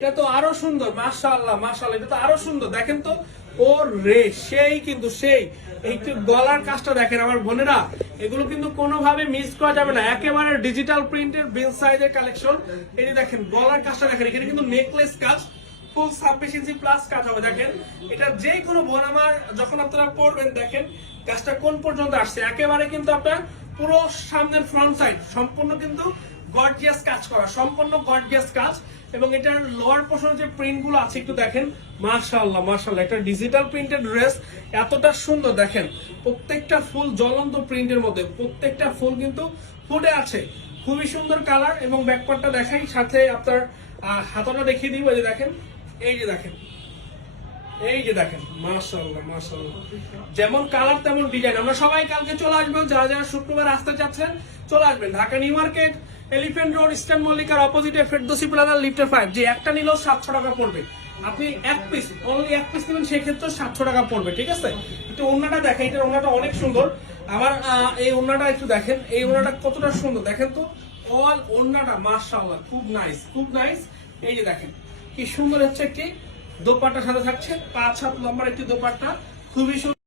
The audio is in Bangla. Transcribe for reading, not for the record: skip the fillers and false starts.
এটা তো আরো সুন্দর, মাশাআল্লাহ মাশাআল্লাহ, এটা তো আরো সুন্দর। দেখেন তো ওর রে সেই, কিন্তু সেই একটু গলার কাজটা দেখেন আমার বোনেরা, এগুলো কিন্তু কোনোভাবে মিস করা যাবে না। একেবারে ডিজিটাল প্রিন্টের বিল সাইজের কালেকশন। এই যে দেখেন গলার কাজটা দেখেন, এখানে কিন্তু নেকলেস কাজ, ফুল 26 ইঞ্চি প্লাস কাজ হবে। দেখেন এটা যে কোনো বোন আমার যখন আপনারা পরবেন, দেখেন কাজটা কোন পর্যন্ত আসছে। একেবারে কিন্তু আপনার পুরো সামনের ফ্রন্ট সাইড সম্পূর্ণ কিন্তু গর্জিয়াস কাজ করা, সম্পূর্ণ গর্জিয়াস কাজ। এবং এটার লোয়ার পোর্শন যে প্রিন্ট গুলো আছে একটু দেখেন, মাশাআল্লাহ মাশাআল্লাহ, একটা ডিজিটাল প্রিন্টেড ড্রেস এতটা সুন্দর। দেখেন প্রত্যেকটা ফুল জ্বলন্ত প্রিন্টের মধ্যে, প্রত্যেকটা ফুল কিন্তু ফুটে আছে, খুবই সুন্দর কালার। এবং ব্যাকপার্টটা দেখাই, সাথে আপনার হাতাটা দেখিয়ে দিব। এই যে দেখেন, এই যে দেখেন, এই যে দেখেন, মাশাআল্লাহ মাশাআল্লাহ, যেমন কালার তেমন ডিজাইন। আমরা সবাই কালকে চলে আসবো, যারা যারা শুক্রবার আসতে চাচ্ছেন চলে আসবেন। Dhaka New Market, Elephant Road, Eastern মল্লিকার অপোজিটে ফেরদৌসী প্লাজা, লিফটের 5। যে একটা নিলেও 700 টাকা পড়বে। আপনি এক পিস, অনলি এক পিস নেবেন, সেক্ষেত্রে 700 টাকা পড়বে, ঠিক আছে? একটু ওড়নাটা দেখেন, এটার ওড়নাটা অনেক সুন্দর। আমার এই ওড়নাটা একটু দেখেন, এই ওড়নাটা কতটা সুন্দর দেখেন তো, অল ওড়নাটা মাশাআল্লাহ, খুব নাইস, খুব নাইস। এই যে দেখেন কি সুন্দর হচ্ছে, একটি দোপাট্টার সাথে থাকছে 5 হাত লম্বার একটি দোপাট্টা, খুবই সুন্দর।